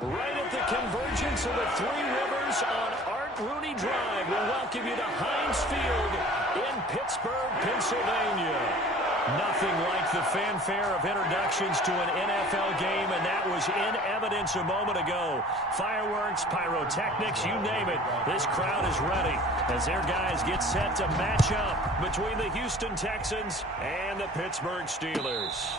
Right at the convergence of the Three Rivers on Art Rooney Drive, we welcome you to Heinz Field in Pittsburgh, Pennsylvania. Nothing like the fanfare of introductions to an NFL game, and that was in evidence a moment ago. Fireworks, pyrotechnics, you name it. This crowd is ready as their guys get set to match up between the Houston Texans and the Pittsburgh Steelers.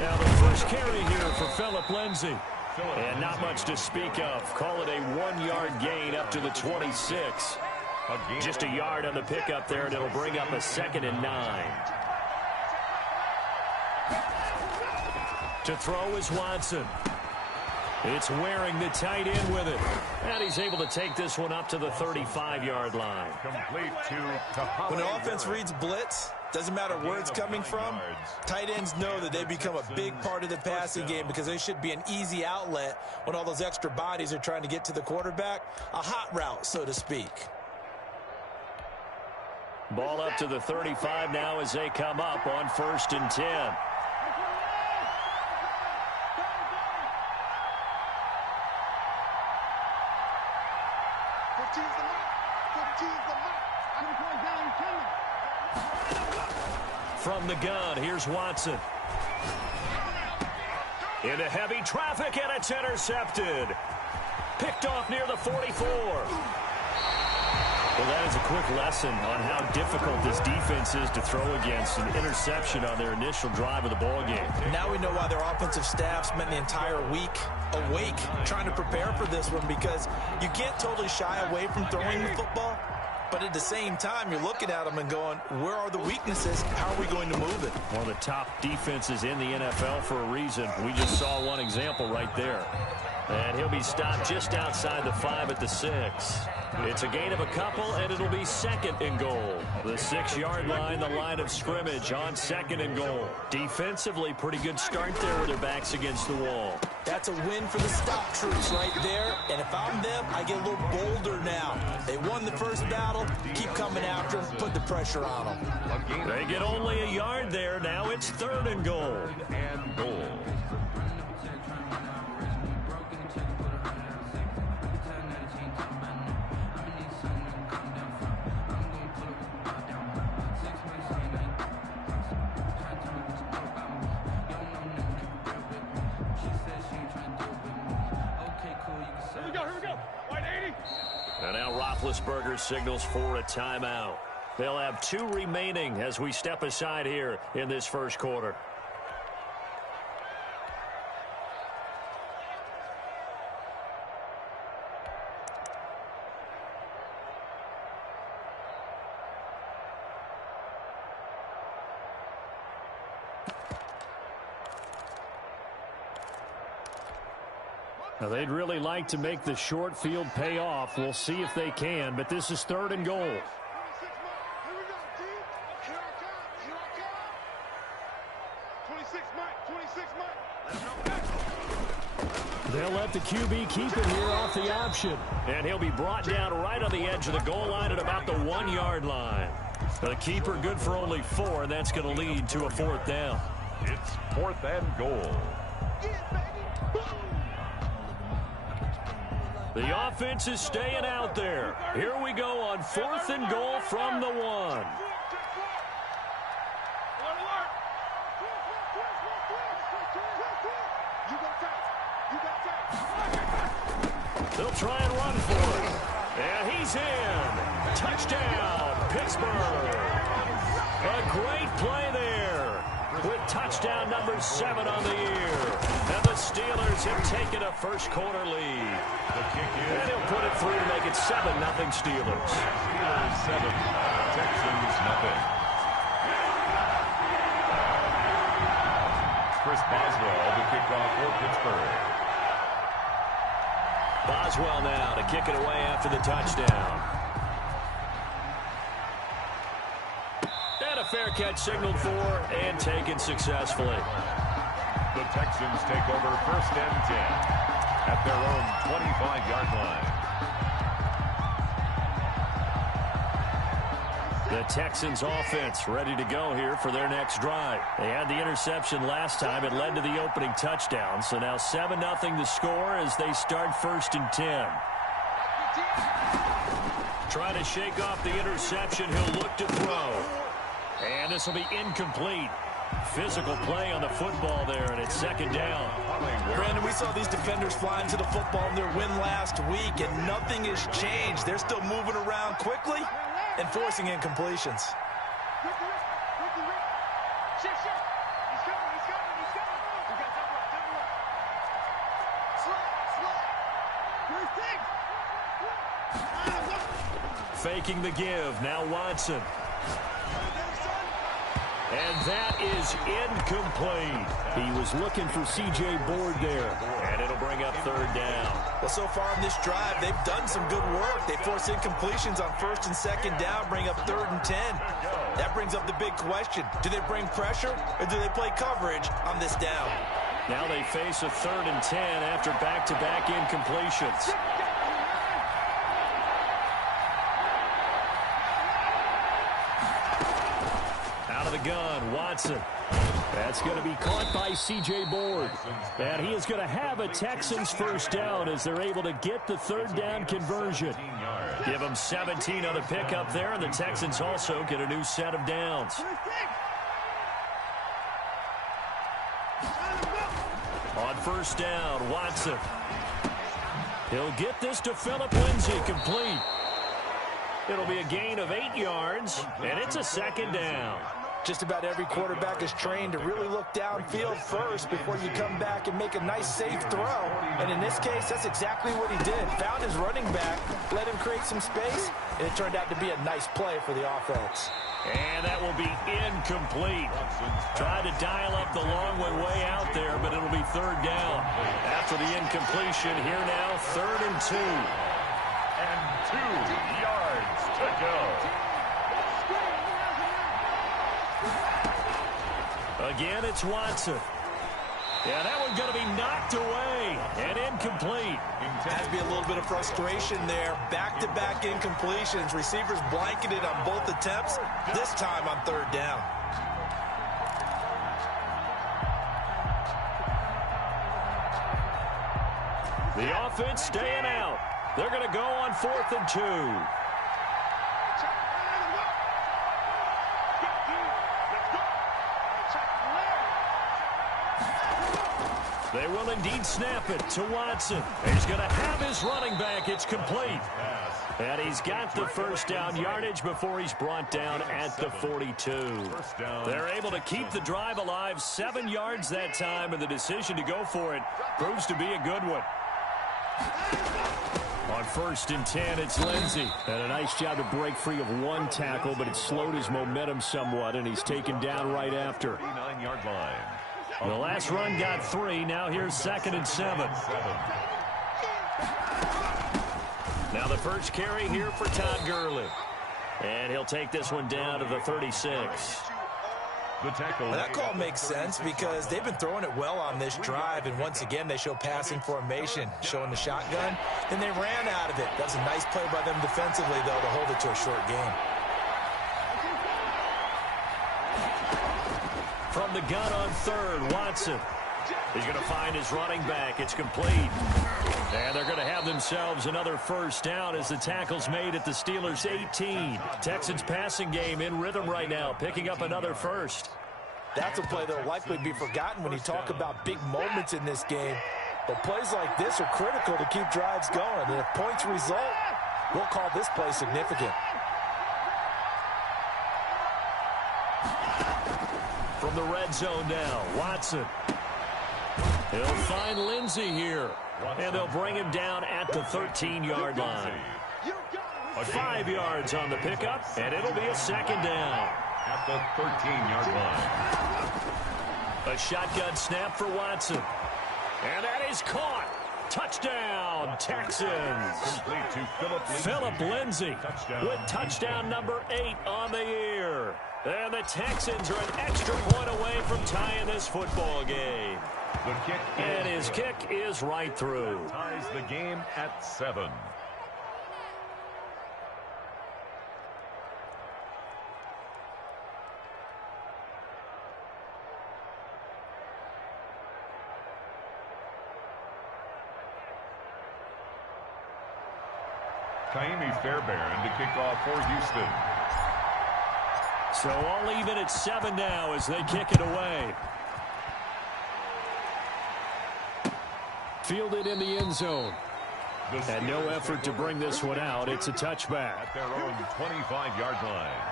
Now the first carry here for Phillip Lindsay. And not much to speak of. Call it a 1-yard gain up to the 26. Just a yard on the pickup there, and it'll bring up a 2nd and 9. To throw is Watson. It's Waring, the tight end, with it. And he's able to take this one up to the 35-yard line. When the offense reads blitz, doesn't matter where it's coming from, tight ends know that they become a big part of the passing game because they should be an easy outlet when all those extra bodies are trying to get to the quarterback. A hot route, so to speak. Ball up to the 35 now as they come up on 1st and 10. From the gun, here's Watson. Into heavy traffic, and it's intercepted. Picked off near the 44. Well, that is a quick lesson on how difficult this defense is to throw against. An interception on their initial drive of the ball game. Now we know why their offensive staff spent the entire week awake trying to prepare for this one, because you can't totally shy away from throwing the football. But at the same time, you're looking at them and going, where are the weaknesses? How are we going to move it? One of the top defenses in the NFL for a reason. We just saw one example right there. And he'll be stopped just outside the 5 at the 6. It's a gain of a couple, and it'll be 2nd and goal. The 6-yard line, the line of scrimmage on 2nd and goal. Defensively, pretty good start there with their backs against the wall. That's a win for the stop troops right there. And if I'm them, I get a little bolder now. They won the first battle. Keep coming after them. Put the pressure on them. They get only a yard there. Now it's 3rd and goal. And now Roethlisberger signals for a timeout. They'll have 2 remaining as we step aside here in this first quarter. Now, they'd really like to make the short field pay off. We'll see if they can, but this is 3rd and goal. They'll let the QB keep it here off the option. And he'll be brought down right on the edge of the goal line at about the 1-yard line. The keeper good for only 4, and that's going to lead to a 4th down. It's 4th and goal. The offense is staying out there. Here we go on 4th and goal from the 1. They'll try and run for it. And he's in. Touchdown, Pittsburgh. A great play there with touchdown number 7 on the year. And the Steelers have taken a first quarter lead. And he'll put it through to make it 7-0 Steelers. Steelers 7, Texans nothing. Chris Boswell, the kickoff for Pittsburgh. Boswell now to kick it away after the touchdown. And a fair catch signaled for and taken successfully. The Texans take over 1st and 10 at their own 25-yard line. The Texans offense ready to go here for their next drive. They had the interception last time. It led to the opening touchdown. So now 7-0 the score as they start 1st and 10. Trying to shake off the interception. He'll look to throw. And this will be incomplete. Physical play on the football there, and it's 2nd down. Brandon, we saw these defenders flying to the football in their win last week, and nothing has changed. They're still moving around quickly and forcing incompletions. Faking the give. Now Watson. And that is incomplete. He was looking for C.J. Board there. And it'll bring up 3rd down. Well, so far in this drive, they've done some good work. They force incompletions on 1st and 2nd down, bring up 3rd and 10. That brings up the big question. Do they bring pressure or do they play coverage on this down? Now they face a 3rd and 10 after back-to-back incompletions. The gun, Watson. That's going to be caught by C.J. Board. And he is going to have a Texans 1st down as they're able to get the 3rd down conversion. Give them 17 on the pickup there, and the Texans also get a new set of downs. On 1st down, Watson. He'll get this to Phillip Lindsay, complete. It'll be a gain of 8 yards, and it's a 2nd down. Just about every quarterback is trained to really look downfield first before you come back and make a nice, safe throw. And in this case, that's exactly what he did. Found his running back, let him create some space, and it turned out to be a nice play for the offense. And that will be incomplete. Tried to dial up the long way out there, but it'll be 3rd down. After the incompletion, here now, 3rd and 2. And 2 yards to go. Again, it's Watson. Yeah, that one's going to be knocked away and incomplete. Has to be a little bit of frustration there. Back-to-back incompletions. Receivers blanketed on both attempts, this time on 3rd down. The offense staying out. They're going to go on 4th and 2. They will indeed snap it to Watson. He's going to have his running back. It's complete. And he's got the 1st down yardage before he's brought down at the 42. They're able to keep the drive alive, 7 yards that time, and the decision to go for it proves to be a good one. On 1st and 10, it's Lindsay. And a nice job to break free of one tackle, but it slowed his momentum somewhat, and he's taken down right after. 39-yard line. The last run got 3. Now here's 2nd and 7. Now the first carry here for Todd Gurley. And he'll take this one down to the 36. Well, that call makes sense because they've been throwing it well on this drive, and once again they show passing formation, showing the shotgun. Then they ran out of it. That was a nice play by them defensively, though, to hold it to a short game. From the gun on 3rd, Watson. He's going to find his running back. It's complete. And they're going to have themselves another 1st down as the tackle's made at the Steelers' 18. Texans passing game in rhythm right now, picking up another 1st. That's a play that will likely be forgotten when you talk about big moments in this game. But plays like this are critical to keep drives going. And if points result, we'll call this play significant. From the red zone now, Watson. He'll find Lindsay here. And they'll bring him down at the 13-yard line. 5 yards on the pickup, and it'll be a 2nd down. At the 13-yard line. A shotgun snap for Watson. And that is caught. Touchdown, Texans. Complete to Phillip Lindsay with touchdown number 8 on the year. And the Texans are an extra point away from tying this football game. The kick And his kick is right through. ties the game at 7. Kaimi Fairbairn to kick off for Houston. So all even at 7 now as they kick it away. Fielded in the end zone. And no effort to bring this one out. It's a touchback. At their own 25-yard line.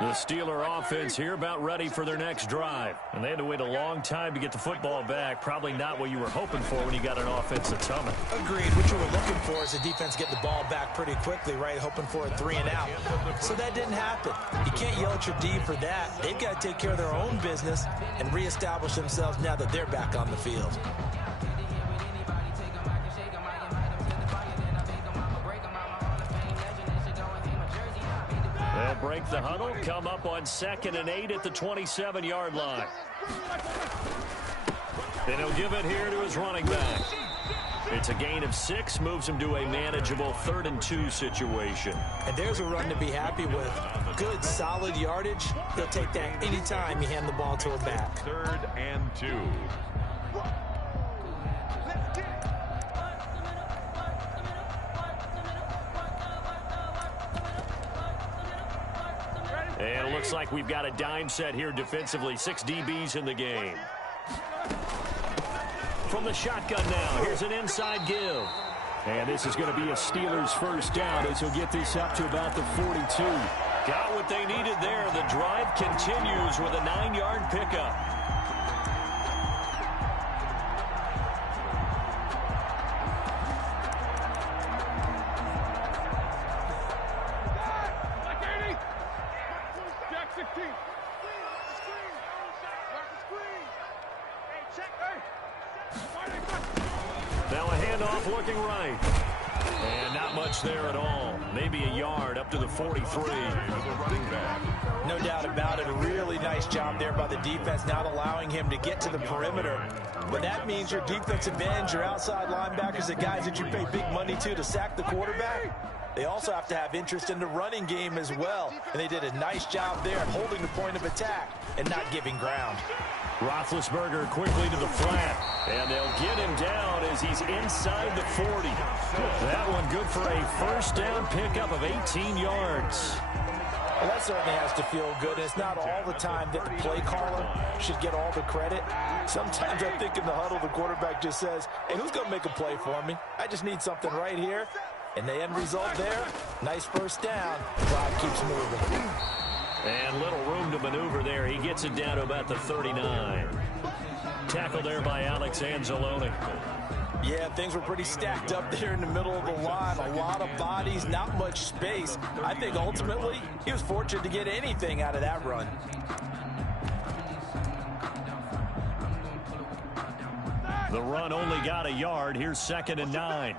The Steeler offense here about ready for their next drive. And they had to wait a long time to get the football back. Probably not what you were hoping for when you got an offense that's humming. Agreed. What you were looking for is the defense get the ball back pretty quickly, right? Hoping for a 3 and out. So that didn't happen. You can't yell at your D for that. They've got to take care of their own business and reestablish themselves now that they're back on the field. They'll break the huddle, come up on 2nd and 8 at the 27-yard line. And he'll give it here to his running back. It's a gain of 6, moves him to a manageable 3rd and 2 situation. And there's a run to be happy with. Good, solid yardage. He'll take that anytime you hand the ball to a back. 3rd and 2. And it looks like we've got a dime set here defensively. 6 DBs in the game. From the shotgun now, here's an inside give. And this is going to be a Steelers first down as he'll get this up to about the 42. Got what they needed there. The drive continues with a 9-yard pickup. Now a handoff looking right. And not much there at all. Maybe a yard up to the 43. No doubt about it. A really nice job there by the defense, not allowing him to get to the perimeter. But that means your defensive ends, your outside linebackers, the guys that you pay big money to sack the quarterback, they also have to have interest in the running game as well. And they did a nice job there holding the point of attack and not giving ground. Roethlisberger quickly to the flat, and they'll get him down as he's inside the 40. That one good for a first down pickup of 18 yards. Well, that certainly has to feel good. It's not all the time that the play caller should get all the credit. Sometimes I think in the huddle, the quarterback just says, hey, who's going to make a play for me? I just need something right here. And the end result there, nice first down. Drive keeps moving. And little room to maneuver there. He gets it down to about the 39. Tackled there by Alex Anzalone. Yeah, things were pretty stacked up there in the middle of the line. A lot of bodies, not much space. I think ultimately he was fortunate to get anything out of that run. The run only got a yard. Here's 2nd and 9.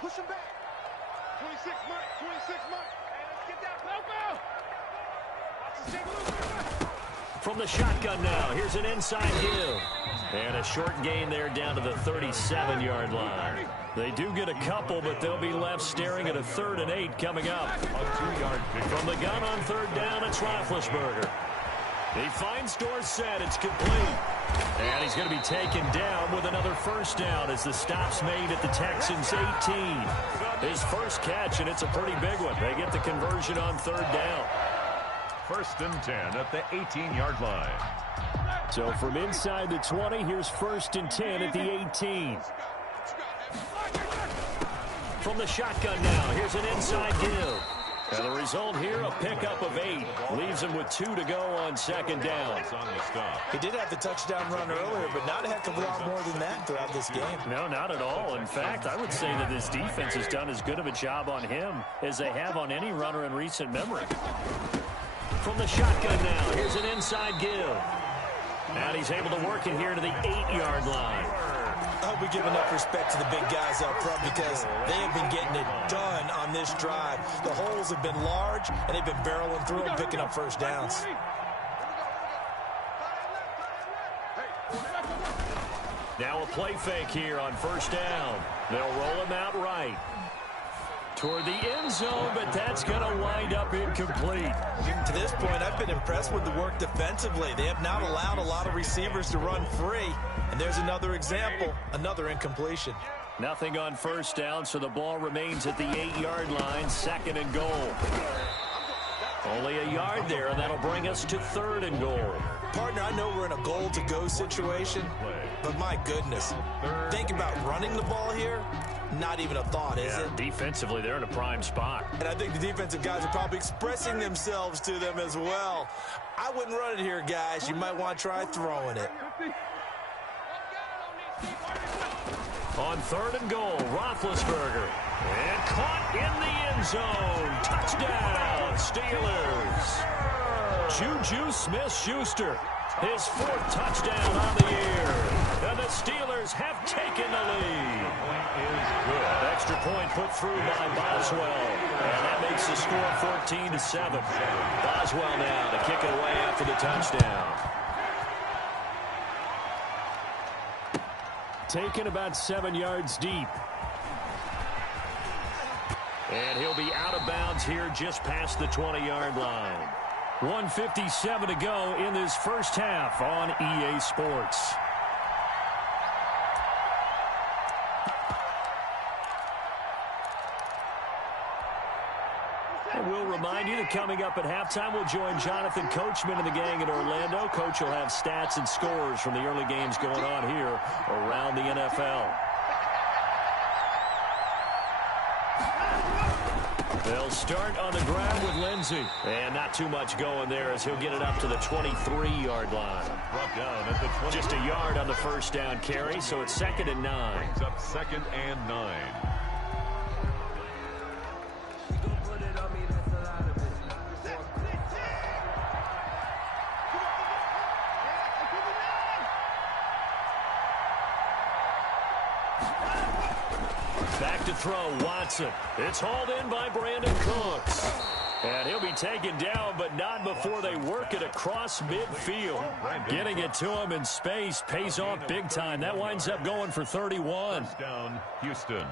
Push him back. 26 mark, 26 mark. Hey, let's get that bell. From the shotgun now, here's an inside give. And a short gain there down to the 37-yard line. They do get a couple, but they'll be left staring at a 3rd and 8 coming up. A 2-yard pickup. From the gun on 3rd down, it's Roethlisberger. He finds Dorsett. It's complete. And he's going to be taken down with another first down as the stop's made at the Texans' 18. His first catch, and it's a pretty big one. They get the conversion on 3rd down. 1st and 10 at the 18-yard line. So from inside the 20, here's 1st and 10 at the 18. From the shotgun now, here's an inside give. And the result here, a pickup of 8. Leaves him with 2 to go on second down. He did have the touchdown run earlier, but not a heck of a lot more than that throughout this game. No, not at all. In fact, I would say that this defense has done as good of a job on him as they have on any runner in recent memory. From the shotgun now, here's an inside give. And he's able to work it here to the 8-yard line. I hope we give enough respect to the big guys up front because they have been getting it done on this drive. The holes have been large, and they've been barreling through them, picking up first downs. Now a play fake here on first down. They'll roll him out right toward the end zone, but that's going to wind up incomplete. To this point, I've been impressed with the work defensively. They have not allowed a lot of receivers to run free. And there's another example, another incompletion. Nothing on first down, so the ball remains at the 8-yard line, second and goal. Only a yard there, and that'll bring us to third and goal. Partner, I know we're in a goal-to-go situation, but my goodness, think about running the ball here. Not even a thought, is it? Defensively, they're in a prime spot. And I think the defensive guys are probably expressing themselves to them as well. I wouldn't run it here, guys. You might want to try throwing it. On third and goal, Roethlisberger. And caught in the end zone. Touchdown, Steelers. Juju Smith-Schuster, his 4th touchdown on the year. And the Steelers have taken the lead. Extra point put through by Boswell. And that makes the score 14-7. Boswell now to kick it away after the touchdown. Taken about 7 yards deep. And he'll be out of bounds here just past the 20-yard line. 1:57 to go in this first half on EA Sports. And we'll remind you that coming up at halftime, we'll join Jonathan Coachman and the gang in Orlando. Coach will have stats and scores from the early games going on here around the NFL. They'll start on the ground with Lindsey. And not too much going there as he'll get it up to the 23-yard line. Brought down at the 20. Just a yard on the first down carry, so it's 2nd and 9. Brings up 2nd and 9. Back to throw, Watson. It's hauled in by Brandon Cooks. And he'll be taken down, but not before they work it across midfield. Getting it to him in space pays off big time. That winds up going for 31. First down, Houston.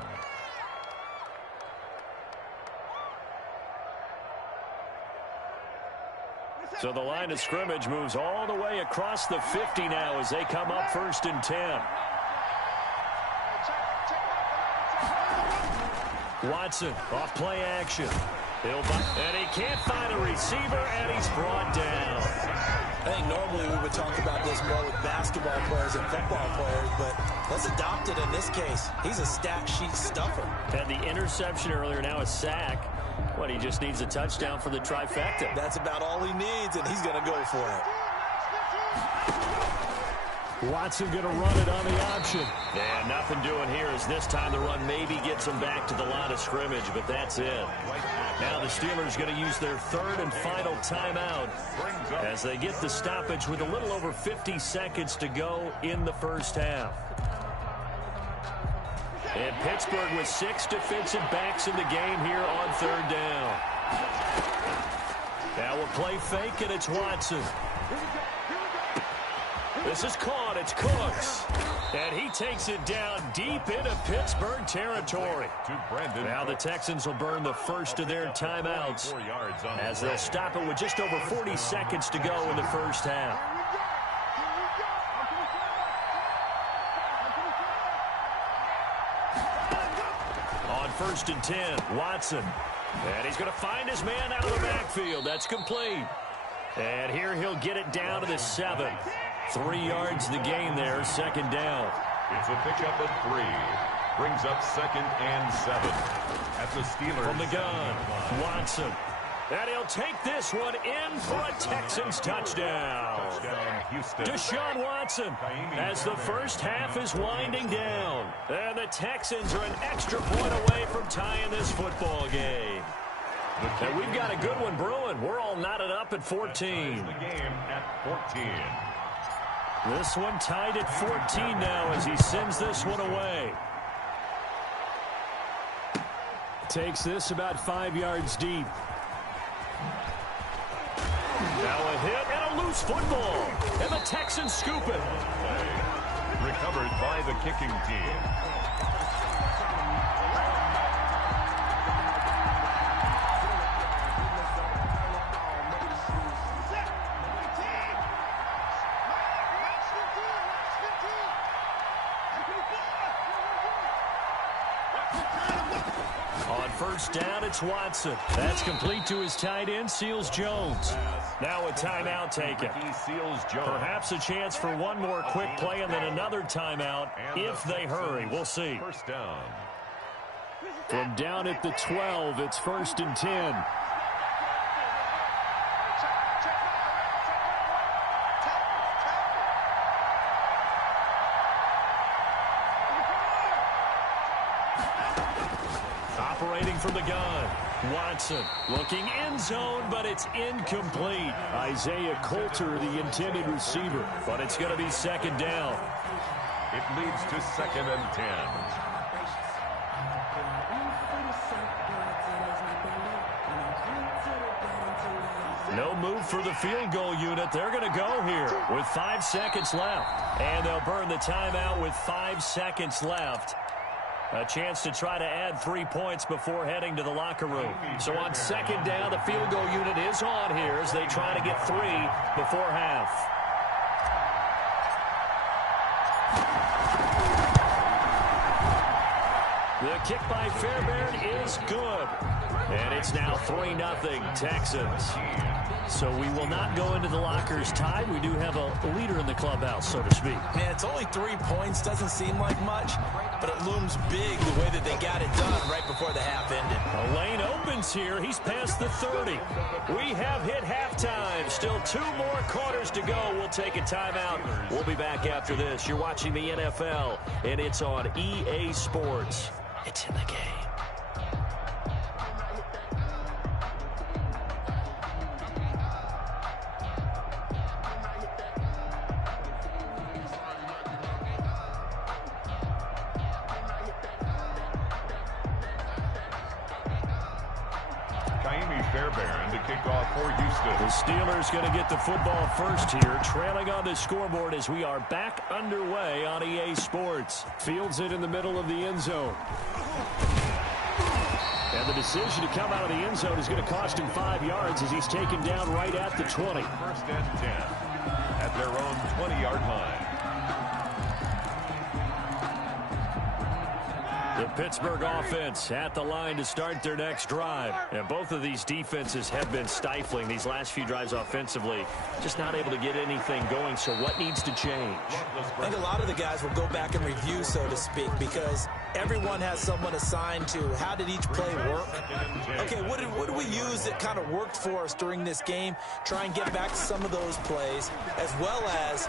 So the line of scrimmage moves all the way across the 50 now as they come up 1st and 10. Watson off play action. And he can't find a receiver, and he's brought down. I think normally we would talk about this more with basketball players and football players, but let's adopt it in this case. He's a stat sheet stuffer. Had the interception earlier, now a sack. What, he just needs a touchdown for the trifecta. That's about all he needs, and he's going to go for it. Watson going to run it on the option. And nothing doing here as this time the run maybe gets him back to the line of scrimmage, but that's it. Now the Steelers going to use their 3rd and final timeout as they get the stoppage with a little over 50 seconds to go in the first half. And Pittsburgh with 6 defensive backs in the game here on 3rd down. Now we'll play fake, and it's Watson. This is caught. It's Cooks. And he takes it down deep into Pittsburgh territory. Now the Texans will burn the first of their timeouts as they'll stop it with just over 40 seconds to go in the first half. On 1st and 10, Watson. And he's going to find his man out of the backfield. That's complete. And here he'll get it down to the 7. 3 yards the gain there, 2nd down. It's a pickup of 3. Brings up 2nd and 7. At the Steelers. From the gun, Watson. And he'll take this one in for a Texans touchdown. Touchdown, Houston. Deshaun Watson as the first half is winding down. And the Texans are an extra point away from tying this football game. And we've got a good one brewing. We're all knotted up at 14. The game at 14. This one tied at 14 now as he sends this one away. Takes this about 5 yards deep. Now a hit and a loose football. And the Texans scoop it. Recovered by the kicking team. On first down, it's Watson. That's complete to his tight end, Seals Jones. Now a timeout taken. Perhaps a chance for one more quick play and then another timeout if they hurry. We'll see. First down. From down at the 12, it's 1st and 10. Operating from the gun, Watson looking end zone, but it's incomplete. Isaiah Coulter, the intended receiver, but it's going to be 2nd down. It leads to 2nd and 10. No move for the field goal unit. They're going to go here with 5 seconds left. And they'll burn the timeout with 5 seconds left. A chance to try to add 3 points before heading to the locker room. So on 2nd down, the field goal unit is on here as they try to get 3 before half. The kick by Fairbairn is good. And it's now 3-0 Texans. So we will not go into the lockers tied. We do have a leader in the clubhouse, so to speak. Man, it's only 3 points. Doesn't seem like much, but it looms big the way that they got it done right before the half ended. A lane opens here. He's past the 30. We have hit halftime. Still 2 more quarters to go. We'll take a timeout. We'll be back after this. You're watching the NFL, and it's on EA Sports. It's in the game. Fairbairn to kick off for Houston. The Steelers going to get the football first here, trailing on the scoreboard as we are back underway on EA Sports. Fields it in the middle of the end zone. And the decision to come out of the end zone is going to cost him 5 yards as he's taken down right at the 20. 1st and 10 at their own 20-yard line. The Pittsburgh offense at the line to start their next drive. And both of these defenses have been stifling these last few drives offensively. Just not able to get anything going, so what needs to change? I think a lot of the guys will go back and review, so to speak, because everyone has someone assigned to how did each play work. Okay, what did we use that kind of worked for us during this game? Try and get back to some of those plays, as well as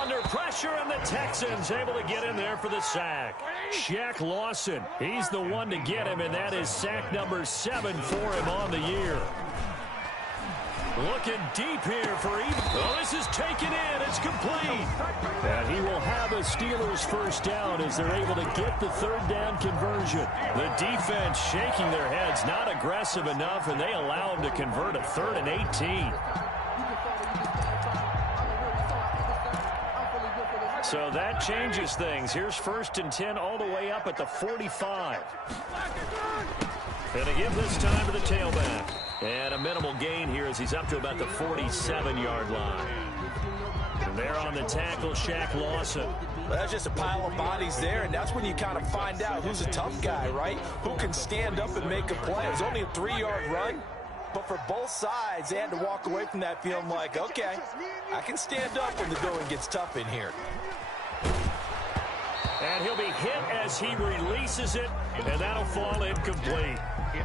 under pressure, and the Texans able to get in there for the sack. Shaq Lawson, he's the one to get him, and that is sack number 7 for him on the year. Looking deep here for Eden. Oh, this is taken in. It's complete. And he will have a Steelers first down as they're able to get the 3rd down conversion. The defense shaking their heads, not aggressive enough, and they allow him to convert a 3rd and 18. So that changes things. Here's 1st and 10 all the way up at the 45. Gonna give this time to the tailback. And a minimal gain here as he's up to about the 47-yard line. And there on the tackle, Shaq Lawson. Well, that's just a pile of bodies there, and that's when you kind of find out who's a tough guy, right? Who can stand up and make a play. It was only a 3-yard run, but for both sides, they had to walk away from that feeling like, okay, I can stand up when the going gets tough in here. And he'll be hit as he releases it, And that'll fall incomplete.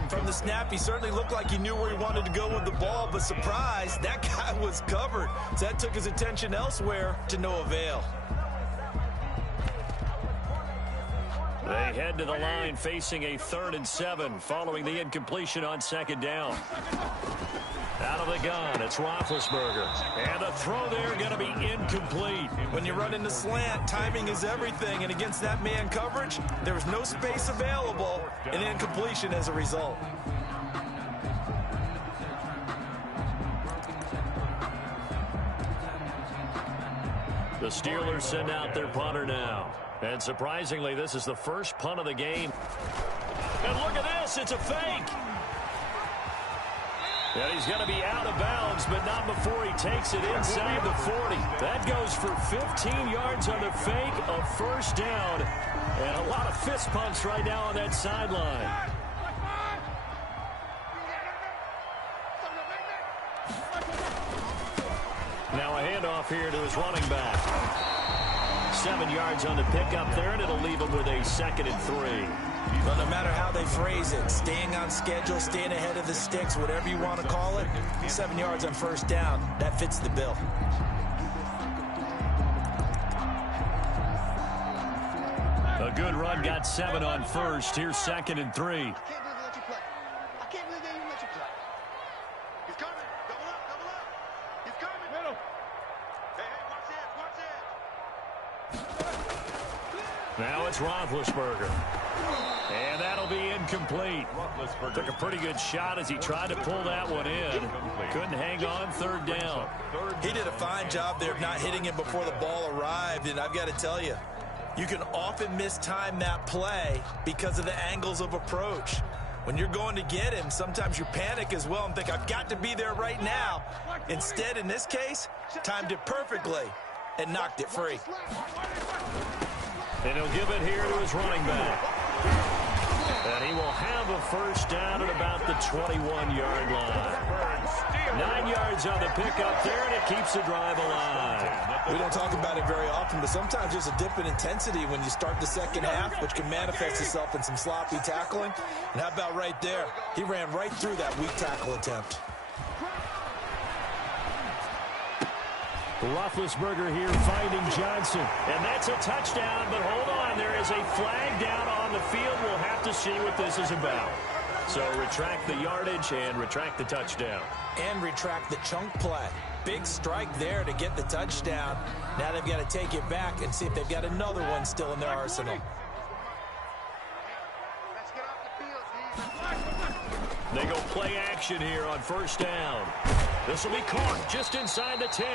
From the snap, he certainly looked like he knew where he wanted to go with the ball, but surprise, that guy was covered. So that took his attention elsewhere to no avail. They head to the line facing a 3rd and 7 following the incompletion on 2nd down. Out of the gun, it's Roethlisberger. And the throw there going to be incomplete. When you run in the slant, timing is everything. And against that man coverage, there was no space available, and incompletion as a result. The Steelers send out their punter now. And surprisingly, this is the first punt of the game. And look at this, it's a fake. And he's going to be out of bounds, but not before he takes it inside the 40. That goes for 15 yards on the fake, a 1st down. And a lot of fist pumps right now on that sideline. Now a handoff here to his running back. 7 yards on the pickup there, and it'll leave him with a 2nd and 3. Well, no matter how they phrase it, staying on schedule, staying ahead of the sticks, whatever you want to call it, 7 yards on 1st down, that fits the bill. A good run, got 7 on 1st. Here's 2nd and 3. I can't believe they let you play. I can't believe they even let you play. He's coming. Double up, double up. He's coming. Middle. Hey, watch it, watch it. Now it's Roethlisberger. And that'll be incomplete. Took a pretty good shot as he tried to pull that one in. Couldn't hang on 3rd down. He did a fine job there of not hitting him before the ball arrived, and I've got to tell you, you can often mistime that play because of the angles of approach. When you're going to get him, sometimes you panic as well and think, I've got to be there right now. Instead, in this case, timed it perfectly and knocked it free. And he'll give it here to his running back. And he will have a 1st down at about the 21-yard line. 9 yards on the pickup there, and it keeps the drive alive. We don't talk about it very often, but sometimes there's a dip in intensity when you start the 2nd half, which can manifest itself in some sloppy tackling. And how about right there? He ran right through that weak tackle attempt. Roethlisberger here finding Johnson. And that's a touchdown, but hold on. There is a flag down on the field. We'll have to see what this is about. So retract the yardage and retract the touchdown. And retract the chunk play. Big strike there to get the touchdown. Now they've got to take it back and see if they've got another one still in their arsenal. Let's get off the field, They go play action here on 1st down. This will be caught just inside the 10.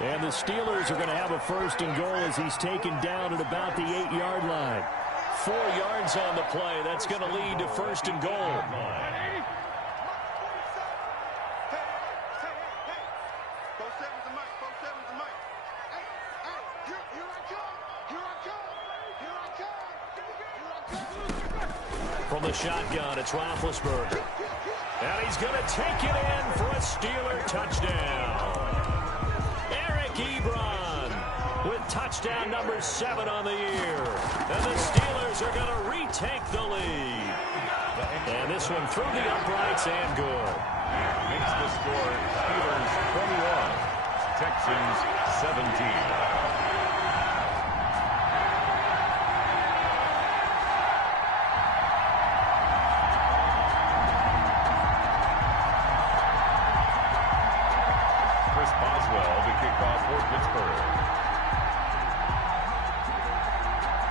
And the Steelers are going to have a 1st and goal as he's taken down at about the 8-yard line. 4 yards on the play. That's going to lead to 1st and goal. From the shotgun, it's Roethlisberger. And he's going to take it in for a Steeler touchdown. Eric Ebron with touchdown number 7 on the year. And the Steelers are going to retake the lead. And this one through the uprights and good. Makes the score Steelers 21, Texans 17.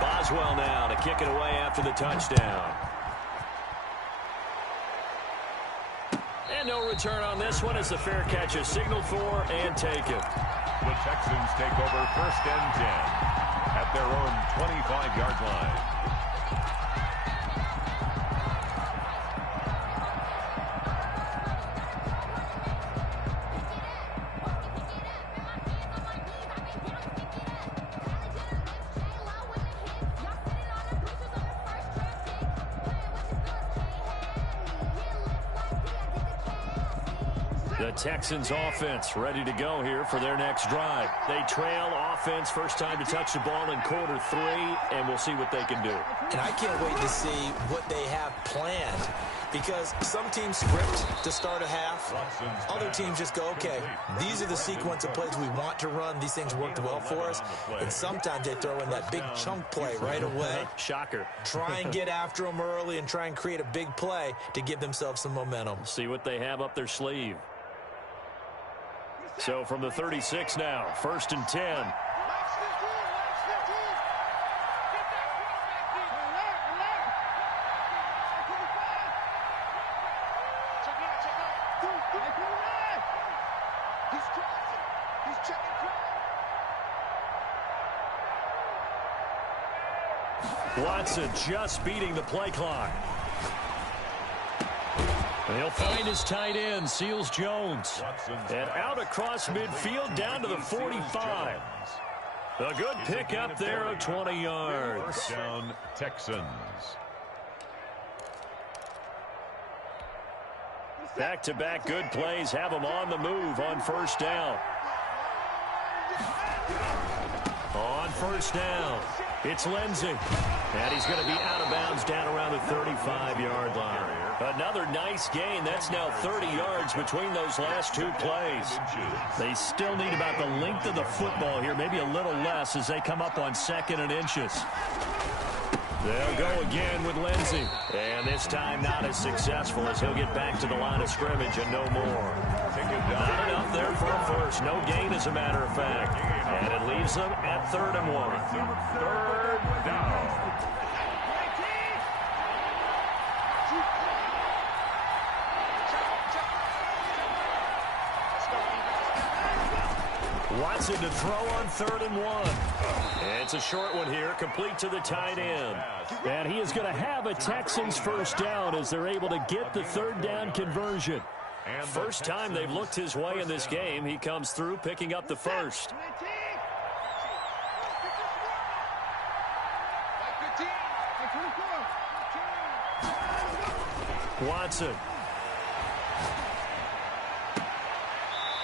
Boswell now to kick it away after the touchdown. And no return on this one as the fair catch is signaled for and taken. The Texans take over 1st and 10 at their own 25-yard line. The Texans offense ready to go here for their next drive. They trail offense, first time to touch the ball in quarter 3, and we'll see what they can do. And I can't wait to see what they have planned, because some teams script to start a half. Other teams just go, okay, these are the sequence of plays we want to run. These things worked well for us. And sometimes they throw in that big chunk play right away. Shocker. Try and get after them early and try and create a big play to give themselves some momentum. See what they have up their sleeve. So from the 36 now, 1st and 10. Watson just beating the play clock. He'll find his tight end, Seals Jones. And out across midfield down to the 45. A good pickup there of 20 yards. First down, Texans. Back-to-back good plays have them on the move on first down. On first down, it's Lindsey. And he's going to be out of bounds down around the 35-yard line. Another nice gain. That's now 30 yards between those last 2 plays. They still need about the length of the football here, maybe a little less as they come up on 2nd and inches. They'll go again with Lindsey. And this time not as successful as he'll get back to the line of scrimmage and no more. Not enough there for a first. No gain, as a matter of fact. And it leaves them at 3rd and 1. 3rd down. Watson to throw on 3rd and 1. And it's a short one here, complete to the tight end. And he is going to have a Texans first down as they're able to get the 3rd down conversion. First time they've looked his way in this game. He comes through picking up the first. Watson.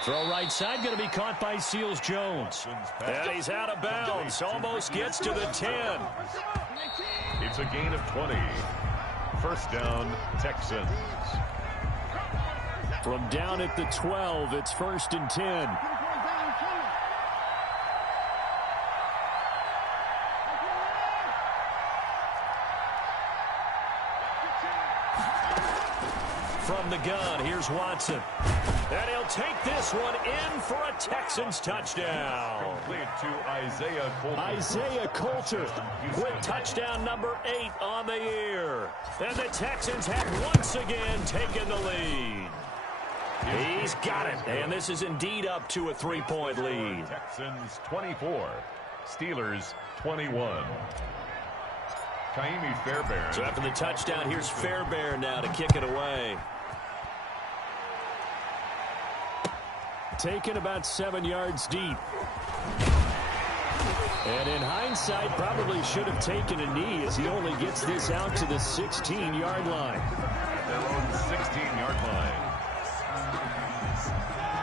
Throw right side, going to be caught by Seals Jones. And he's out of bounds. Almost gets to the 10. It's a gain of 20. First down, Texans. From down at the 12, it's 1st and 10. From the gun, here's Watson. And he'll take this one in for a Texans touchdown. Complete to Isaiah Coulter. Isaiah Coulter with touchdown number 8 on the year. And the Texans have once again taken the lead. He's got it. And this is indeed up to a 3-point lead. Texans 24. Steelers 21. Kaimi Fairbairn. So after the touchdown, here's Fairbairn now to kick it away. Taken about 7 yards deep. And in hindsight, probably should have taken a knee as he only gets this out to the 16-yard line. At their own 16-yard line.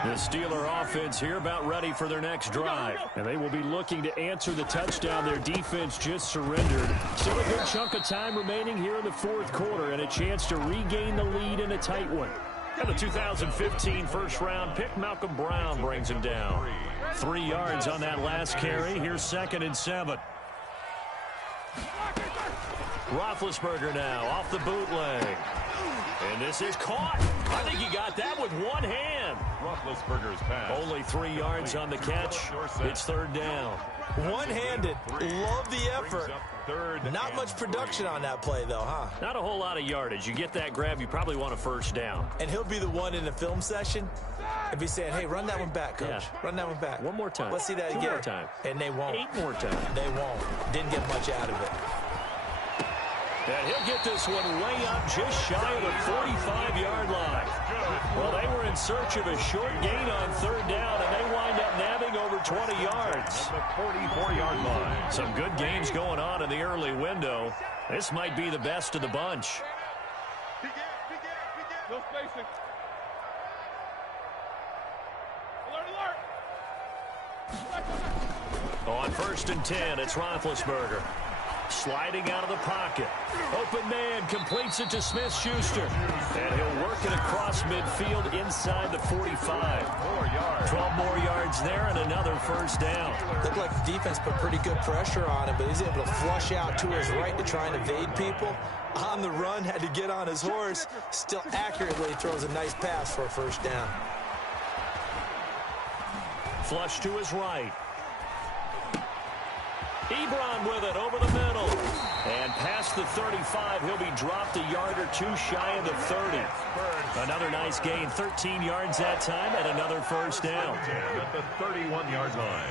The Steeler offense here about ready for their next drive. And they will be looking to answer the touchdown their defense just surrendered. Still a good chunk of time remaining here in the 4th quarter and a chance to regain the lead in a tight one. And the 2015 first-round pick, Malcolm Brown, brings him down. 3 yards on that last carry. Here's 2nd and 7. Roethlisberger now off the bootleg. And this is caught. I think he got that with one hand. Roethlisberger's pass. Only 3 yards on the catch. It's 3rd down. One-handed. Love the effort. Not much production on that play, though, huh? Not a whole lot of yardage. You get that grab, you probably want a first down. And he'll be the one in the film session and be saying, hey, run that one back, coach. Yeah. Run that one back. One more time. Let's see that again. 2 more time. And they won't. 8 more times. They won't. Didn't get much out of it. And he'll get this one way up just shy of the 45-yard line. Well, they were in search of a short gain on 3rd down, and they wind up nabbing over 20 yards. At the 44-yard line. Some good games going on in the early window. This might be the best of the bunch. On 1st and 10, it's Roethlisberger. Sliding out of the pocket. Open man completes it to Smith-Schuster. And he'll work it across midfield inside the 45. 12 more yards there and another first down. Looked like the defense put pretty good pressure on him, but he's able to flush out to his right to try and evade people. On the run, had to get on his horse. Still accurately throws a nice pass for a first down. Flush to his right. Ebron with it over the middle. And past the 35, he'll be dropped a yard or two shy of the 30. Another nice gain, 13 yards that time, and another first down. At the 31-yard line.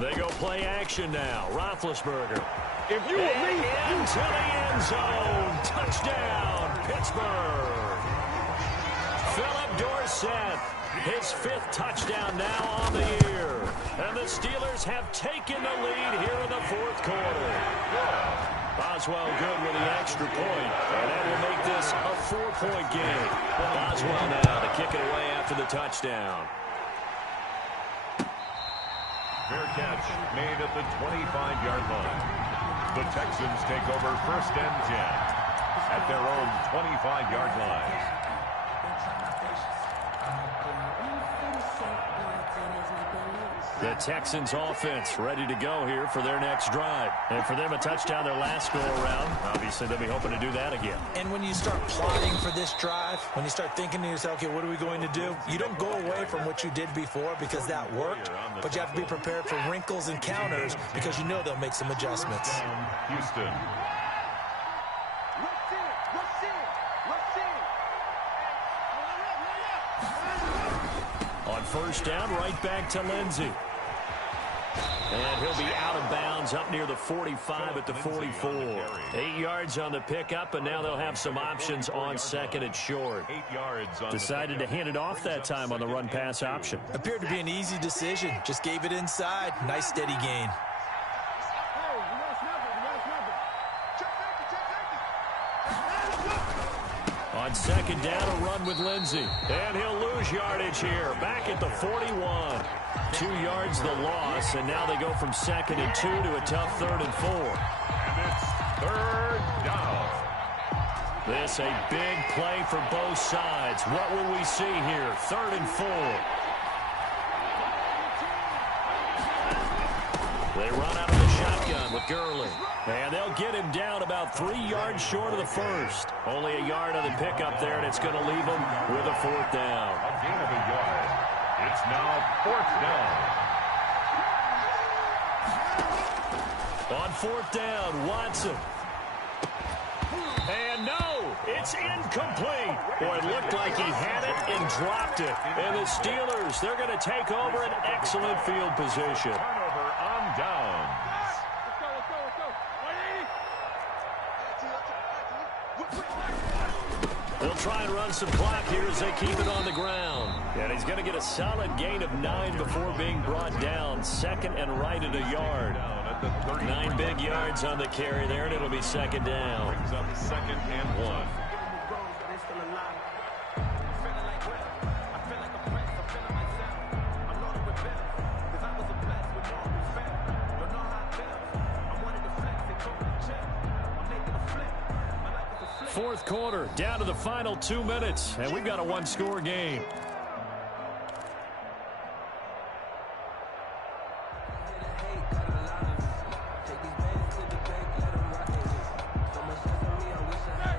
They go play action now. Roethlisberger. If you were me, into the end zone. Touchdown, Pittsburgh. Philip Dorsett, his 5th touchdown now on the year. And the Steelers have taken the lead here in the 4th quarter. Boswell good with the extra point, and that will make this a 4-point game. Boswell now to kick it away after the touchdown. Fair catch made at the 25-yard line. The Texans take over 1st and 10 at their own 25-yard line. The Texans offense ready to go here for their next drive. And for them, a touchdown their last go-around. Obviously, they'll be hoping to do that again. And when you start plotting for this drive, when you start thinking to yourself, okay, what are we going to do? You don't go away from what you did before because that worked, but you have to be prepared for wrinkles and counters because you know they'll make some adjustments. Houston. On 1st down, right back to Lindsey. And he'll be out of bounds up near the 45 at the 44. 8 yards on the pickup, and now they'll have some options on 2nd and short. 8 yards on Decided to hand it off that time on the run-pass option. Appeared to be an easy decision. Just gave it inside. Nice steady gain. On 2nd down, a run with Lindsey. And he'll lose yardage here. Back at the 41. 2 yards the loss, and now they go from 2nd and 2 to a tough 3rd and 4. And it's 3rd down. This a big play for both sides. What will we see here? 3rd and 4. They run out of the shotgun with Gurley. And they'll get him down about 3 yards short of the first. Only a yard on the pickup there, and it's going to leave him with a 4th down. A gain of a yard. It's now 4th down. On 4th down, Watson. And no, it's incomplete. Boy, it looked like he had it and dropped it. And the Steelers, they're going to take over an excellent field position. Turnover on downs. They'll try and run some clock here as they keep it on the ground. And he's going to get a solid gain of 9 before being brought down. 2nd and right at a yard. 9 big yards on the carry there, and it'll be 2nd down. Brings up 2nd and 1. Fourth quarter, down to the final 2 minutes, and we've got a 1-score game.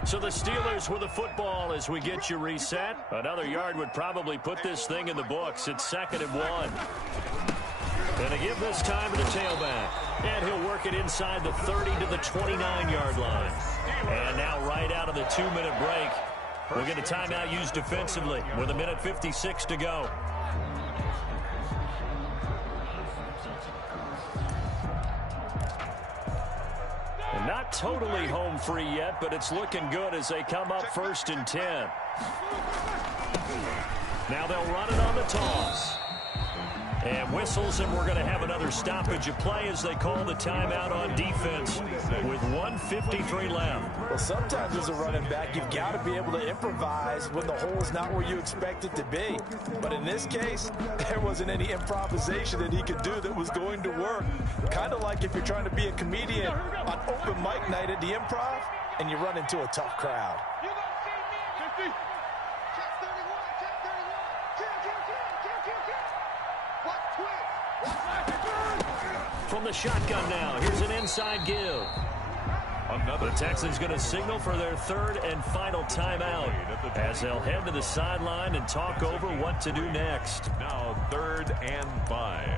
So the Steelers with the football as we get you reset. Another yard would probably put this thing in the books. It's 2nd and 1. And they give this time to the tailback. And he'll work it inside the 30 to the 29-yard line. And now right out of the 2-minute break, we'll get a timeout used defensively with 1:56 to go. And not totally home free yet, but it's looking good as they come up 1st and 10. Now they'll run it on the toss. And whistles, and we're going to have another stoppage of play as they call the timeout on defense with 1:53 left. Well, sometimes as a running back, you've got to be able to improvise when the hole's not where you expect it to be. But in this case, there wasn't any improvisation that he could do that was going to work. Kind of like if you're trying to be a comedian on open mic night at the Improv and you run into a tough crowd. From the shotgun now, here's an inside give. The Texans going to signal for their third and final timeout as they'll head to the sideline and talk over what to do next. Now 3rd and 5.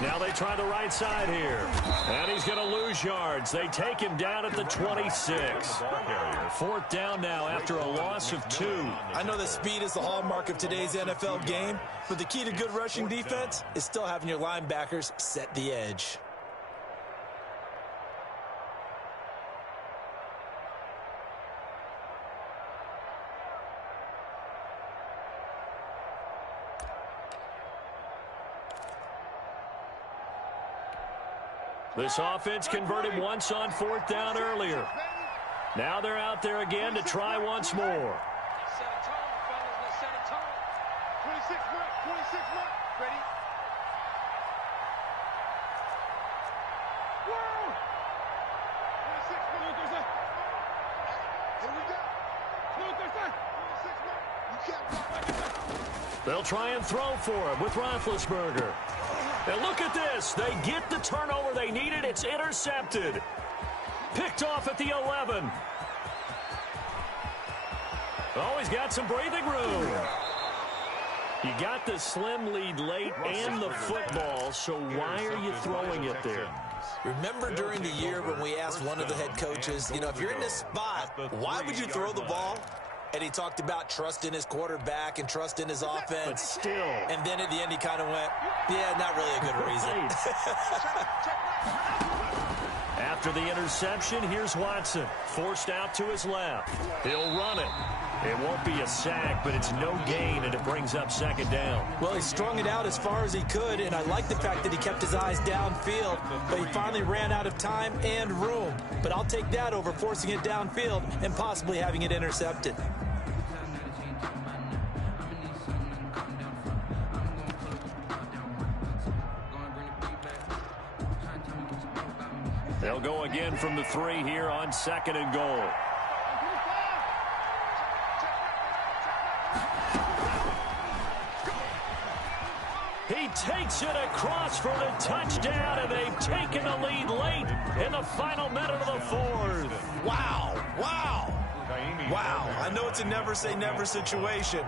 Now they try the right side here. And he's going to lose yards. They take him down at the 26. 4th down now after a loss of 2. I know that speed is the hallmark of today's NFL game, but the key to good rushing defense is still having your linebackers set the edge. This offense converted once on 4th down earlier. Now they're out there again to try once more. Set a tone, fellas. Let's set a tone. 26 mark, 26 mark. Ready? Whoa! 26 mark. Here we go. 26 mark. You can't. They'll try and throw for it with Roethlisberger. And look at this. They get the turnover they needed. It's intercepted. Picked off at the 11. Oh, he's got some breathing room. You got the slim lead late and the football, so why are you throwing it there? Remember during the year when we asked one of the head coaches, you know, if you're in this spot, why would you throw the ball? And he talked about trust in his quarterback and trust in his offense. But still. And then at the end he kind of went, yeah, not really a good reason. After the interception, here's Watson. Forced out to his left. He'll run it. It won't be a sack, but it's no gain, and it brings up 2nd down. Well, he strung it out as far as he could, and I like the fact that he kept his eyes downfield, but he finally ran out of time and room. But I'll take that over forcing it downfield and possibly having it intercepted. They'll go again from the 3 here on 2nd and goal. He takes it across for the touchdown, and they've taken the lead late in the final minute of the 4th. Wow, wow, wow. I know it's a never say never situation,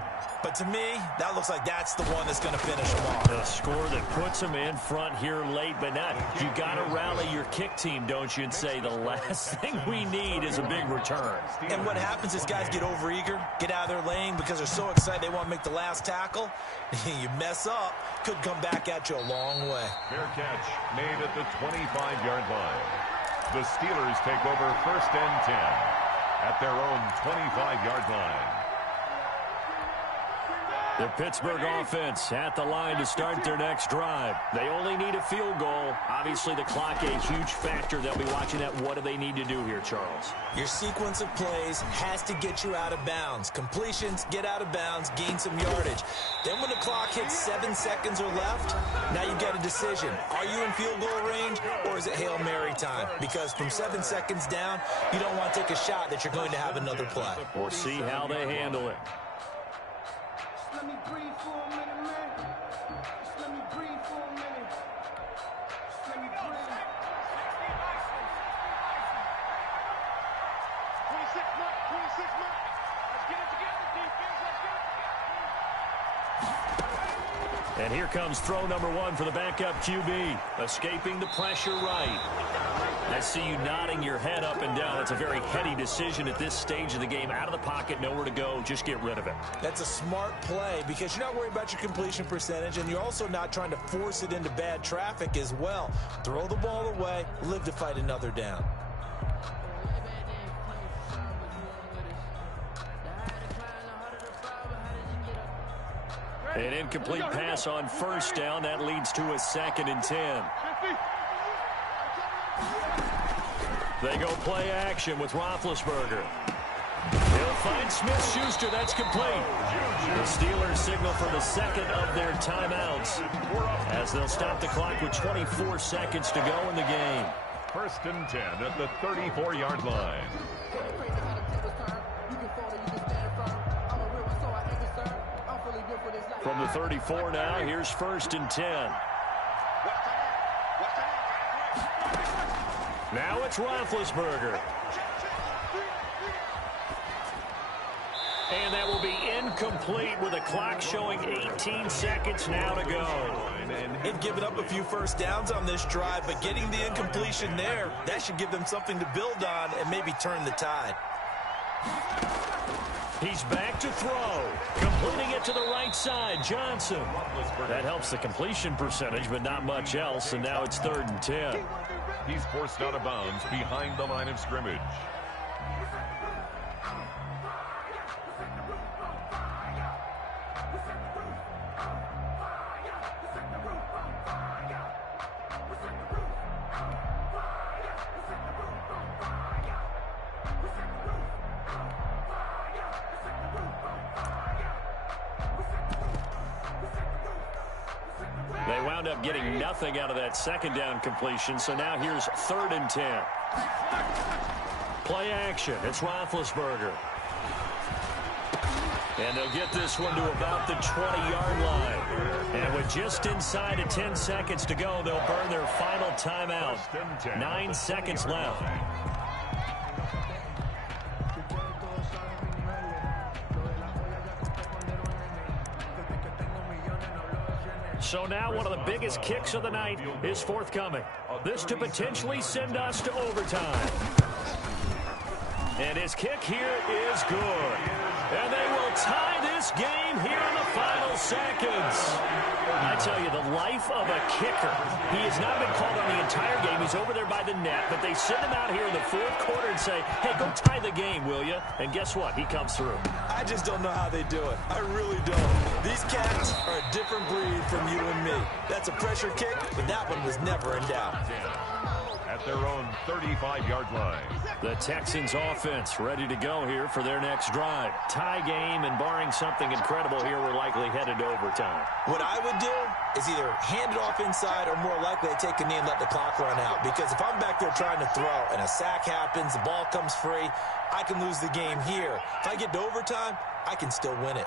but to me, that looks like that's the one that's going to finish them off. A score that puts them in front here late, but not. You got to rally your kick team, don't you, and say the last thing we need is a big return. And what happens is guys get overeager, get out of their lane because they're so excited they want to make the last tackle. You mess up, could come back at you a long way. Fair catch made at the 25-yard line. The Steelers take over 1st and 10 at their own 25-yard line. The Pittsburgh offense at the line to start their next drive. They only need a field goal. Obviously, the clock a huge factor. They'll be watching that. What do they need to do here, Charles? Your sequence of plays has to get you out of bounds. Completions, get out of bounds, gain some yardage. Then when the clock hits 7 seconds or left, now you've got a decision. Are you in field goal range, or is it Hail Mary time? Because from 7 seconds down, you don't want to take a shot that you're going to have another play. We'll see how they handle it. Let me breathe for a minute, man. Just let me breathe for a minute. Just let me breathe. 26 mark, 26 mark. Let's get it together, defense. Let's get it together. And here comes throw number 1 for the backup QB. Escaping the pressure right. I see you nodding your head up and down. That's a very heady decision at this stage of the game. Out of the pocket, nowhere to go. Just get rid of it. That's a smart play because you're not worried about your completion percentage, and you're also not trying to force it into bad traffic as well. Throw the ball away, live to fight another down. An incomplete pass on first down. That leads to a 2nd and 10. They go play action with Roethlisberger. He'll find Smith-Schuster. That's complete. The Steelers signal for the second of their timeouts as they'll stop the clock with 24 seconds to go in the game. 1st and 10 at the 34-yard line. From the 34 now, here's 1st and 10. Now it's Roethlisberger. And that will be incomplete with a clock showing 18 seconds now to go. They've given up a few first downs on this drive, but getting the incompletion there, that should give them something to build on and maybe turn the tide. He's back to throw. Completing it to the right side, Johnson. That helps the completion percentage, but not much else, and now it's 3rd and 10. He's forced out of bounds behind the line of scrimmage. They wound up getting nothing out of that 2nd down completion, so now here's 3rd and 10. Play action. It's Roethlisberger. And they'll get this one to about the 20-yard line. And with just inside of 10 seconds to go, they'll burn their final timeout. 9 seconds left. So now one of the biggest kicks of the night is forthcoming. This to potentially send us to overtime. And his kick here is good. And they will tie this game here in the final seconds. I tell you, the life of a kicker. He has not been called on the entire game. He's over there by the net, but they send him out here in the 4th quarter and say, hey, go tie the game, will you? And guess what? He comes through. I just don't know how they do it. I really don't. These cats are a different breed from you and me. That's a pressure kick, but that one was never in doubt. At their own 35-yard line. The Texans offense ready to go here for their next drive. Tie game, and barring something incredible here, we're likely headed to overtime. What I would do is either hand it off inside or more likely to take a knee and let the clock run out. Because if I'm back there trying to throw and a sack happens, the ball comes free, I can lose the game here. If I get to overtime, I can still win it.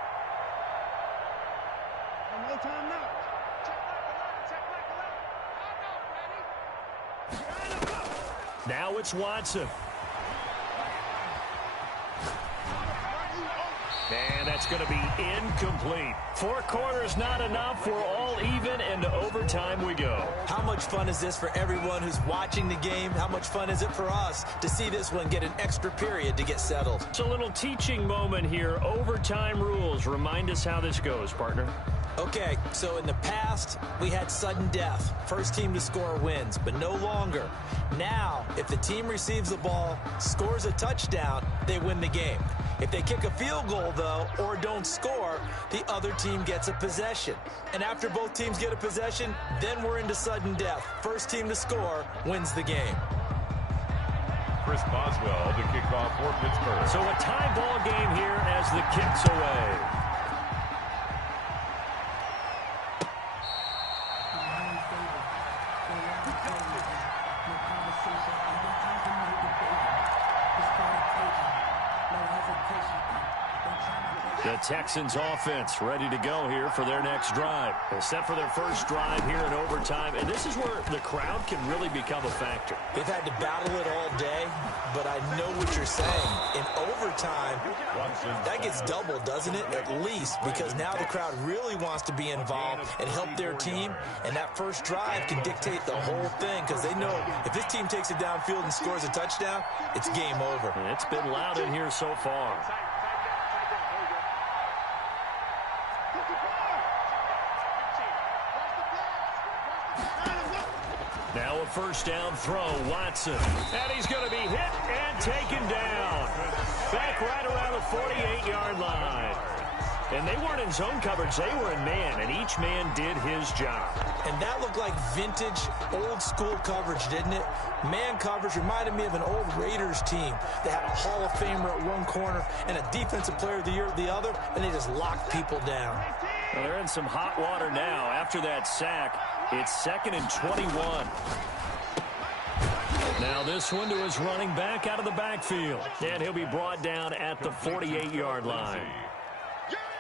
No time now. Now it's Watson. And that's going to be incomplete. 4 quarters not enough. We're all even, and to overtime we go. How much fun is this for everyone who's watching the game? How much fun is it for us to see this one get an extra period to get settled? It's a little teaching moment here. Overtime rules. Remind us how this goes, partner. Okay, so in the past, we had sudden death. First team to score wins, but no longer. Now, if the team receives the ball, scores a touchdown, they win the game. If they kick a field goal, though, or don't score, the other team gets a possession. And after both teams get a possession, then we're into sudden death. First team to score wins the game. Chris Boswell, the kickoff for Pittsburgh. So a tie ball game here as the kick's away. The Texans offense ready to go here for their next drive. They're set for their first drive here in overtime, and this is where the crowd can really become a factor. They've had to battle it all day, but I know what you're saying. In overtime, that gets doubled, doesn't it? At least, because now the crowd really wants to be involved and help their team, and that first drive can dictate the whole thing because they know if this team takes it downfield and scores a touchdown, it's game over. And it's been loud in here so far. Now a first down throw, Watson. And he's going to be hit and taken down. Back right around the 48-yard line. And they weren't in zone coverage. They were in man, and each man did his job. And that looked like vintage, old-school coverage, didn't it? Man coverage reminded me of an old Raiders team. They had a Hall of Famer at one corner and a Defensive Player of the Year at the other, and they just locked people down. Well, they're in some hot water now. After that sack, it's 2nd and 21. Now this one to his running back out of the backfield. And he'll be brought down at the 48-yard line.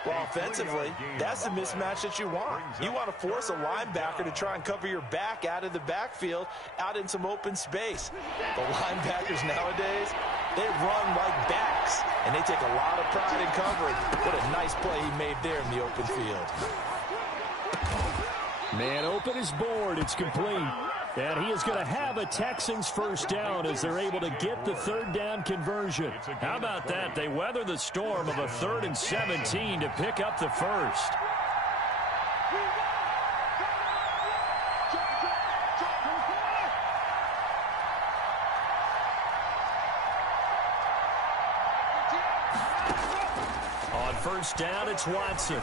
Well, offensively, that's the mismatch that you want. You want to force a linebacker to try and cover your back out of the backfield, out in some open space. The linebackers nowadays, they run like backs, and they take a lot of pride in covering. What a nice play he made there in the open field. Man open is board. It's complete. And he is going to have a Texans first down as they're able to get the third down conversion. How about that? They weather the storm of a 3rd and 17 to pick up the first. On first down, it's Watson.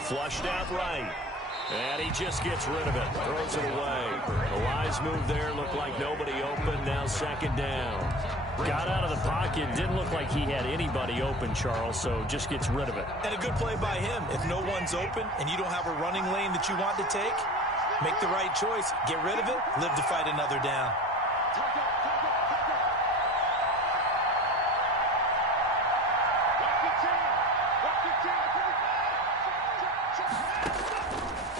Flushed out right. And he just gets rid of it. Throws it away. The wise move there. Looked like nobody open. Now 2nd down. Got out of the pocket. Didn't look like he had anybody open, Charles, so just gets rid of it. And a good play by him. If no one's open and you don't have a running lane that you want to take, make the right choice. Get rid of it. Live to fight another down.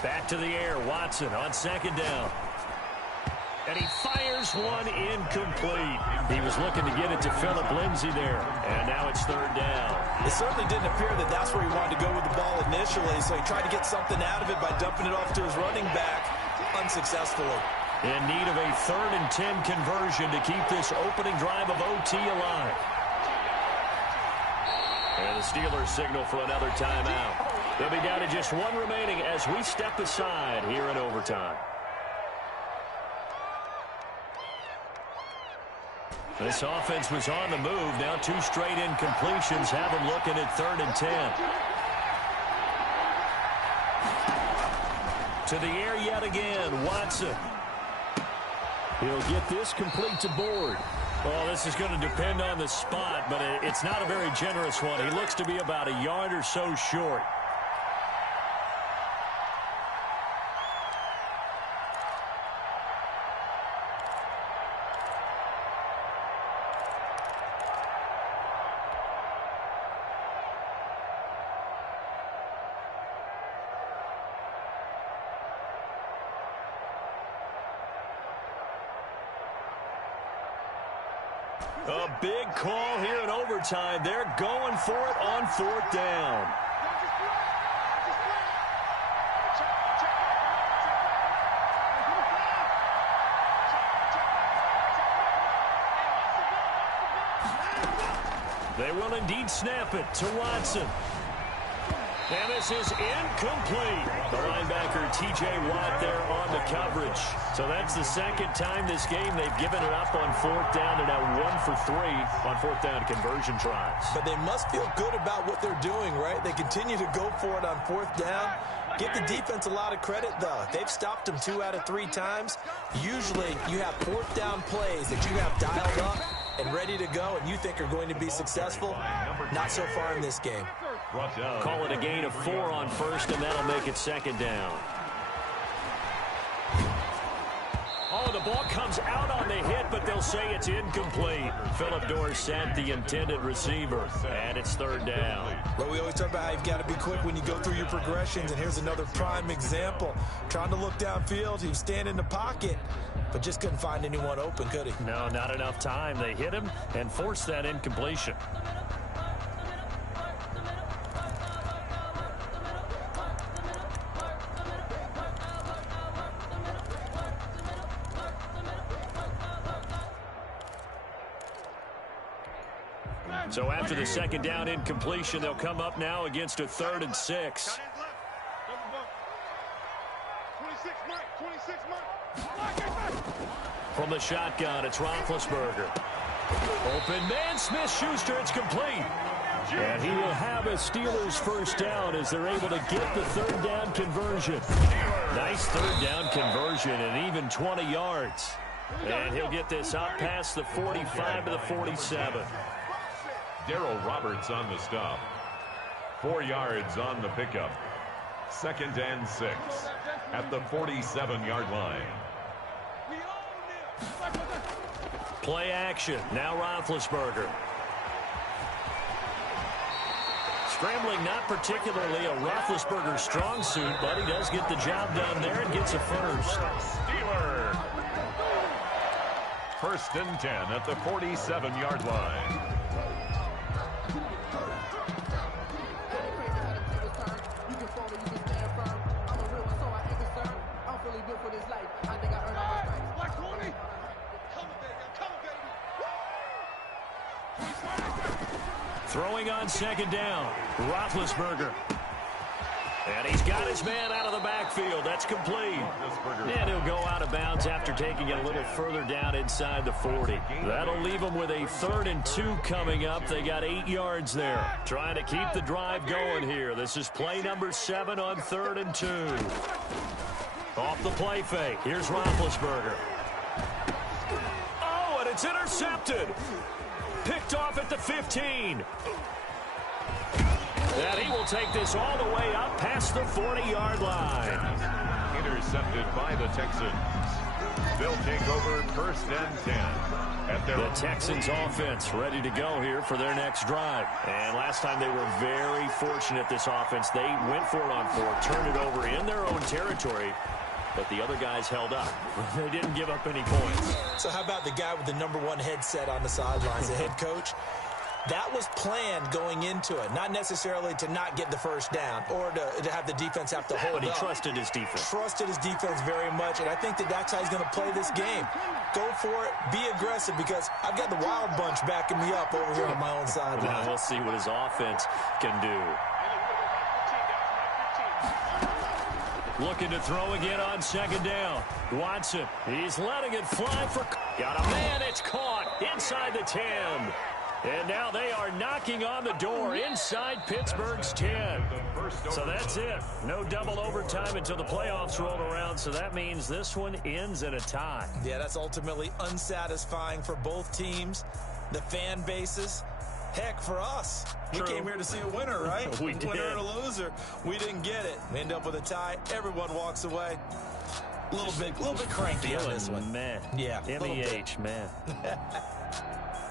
Back to the air, Watson on 2nd down. And he fires one incomplete. He was looking to get it to Phillip Lindsay there. And now it's 3rd down. It certainly didn't appear that that's where he wanted to go with the ball initially, so he tried to get something out of it by dumping it off to his running back unsuccessfully. In need of a 3rd and 10 conversion to keep this opening drive of OT alive. And the Steelers signal for another timeout. They'll be down to just one remaining as we step aside here in overtime. This offense was on the move. Now 2 straight incompletions have them looking at 3rd and 10. To the air yet again, Watson. He'll get this complete to board. Well, this is going to depend on the spot, but it's not a very generous one. He looks to be about a yard or so short. A big call here in overtime. They're going for it on 4th down. They will indeed snap it to Watson. And this is incomplete. The linebacker, T.J. Watt, there on the coverage. So that's the 2nd time this game they've given it up on 4th down, and now 1 for 3 on 4th down conversion tries. But they must feel good about what they're doing, right? They continue to go for it on 4th down. Give the defense a lot of credit, though. They've stopped them 2 out of 3 times. Usually you have 4th down plays that you have dialed up and ready to go and you think are going to be successful. Not so far in this game. Call it a gain of 4 on 1st, and that'll make it 2nd down. Oh, the ball comes out on the hit, but they'll say it's incomplete. Phillip Dorsett, the intended receiver, and it's third down. Well, we always talk about how you've got to be quick when you go through your progressions, and here's another prime example. Trying to look downfield, he was standing in the pocket, but just couldn't find anyone open, could he? No, not enough time. They hit him and forced that incompletion. So after the second down incompletion, they'll come up now against a 3rd and 6. From the shotgun, it's Roethlisberger. Open man, Smith-Schuster, it's complete. And he will have a Steelers first down as they're able to get the 3rd down conversion. Nice 3rd down conversion and even 20 yards. And he'll get this up past the 45 to the 47. Darrell Roberts on the stop. 4 yards on the pickup. 2nd and 6 at the 47-yard line. Play action. Now Roethlisberger. Scrambling, not particularly a Roethlisberger strong suit, but he does get the job done there and gets a first. Steeler. 1st and 10 at the 47-yard line. Throwing on 2nd down, Roethlisberger. And he's got his man out of the backfield. That's complete. And he'll go out of bounds after taking it a little further down inside the 40. That'll leave them with a 3rd and 2 coming up. They got 8 yards there. Trying to keep the drive going here. This is play number 7 on 3rd and 2. Off the play fake. Here's Roethlisberger. Oh, and it's intercepted. Picked off at the 15. And he will take this all the way up past the 40-yard line. Intercepted by the Texans. They'll take over 1st and 10. At their the Texans offense ready to go here for their next drive. And last time they were very fortunate, this offense. They went for it on 4, turned it over in their own territory. But the other guys held up. They didn't give up any points. So how about the guy with the #1 headset on the sidelines, the head coach? That was planned going into it, not necessarily to not get the first down or to have the defense have to hold up. But he trusted his defense. Trusted his defense very much, and I think that's how he's going to play this game. Go for it, be aggressive, because I've got the Wild Bunch backing me up over here on my own sideline. Now we'll see what his offense can do. Looking to throw again on 2nd down. Watson, he's letting it fly for... Got a man, it's caught inside the 10. And now they are knocking on the door inside Pittsburgh's 10. So that's it. No double overtime until the playoffs roll around, so that means this one ends in a tie. Yeah, that's ultimately unsatisfying for both teams, the fan bases. Heck, for us, we came here to see a winner, right? We did. Winner and a loser. We didn't get it. We end up with a tie. Everyone walks away. A little bit cranky on this one. Man. Yeah. MEH, man.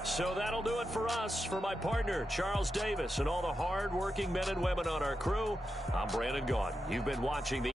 So that'll do it for us. For my partner, Charles Davis, and all the hard-working men and women on our crew, I'm Brandon Gaudin. You've been watching the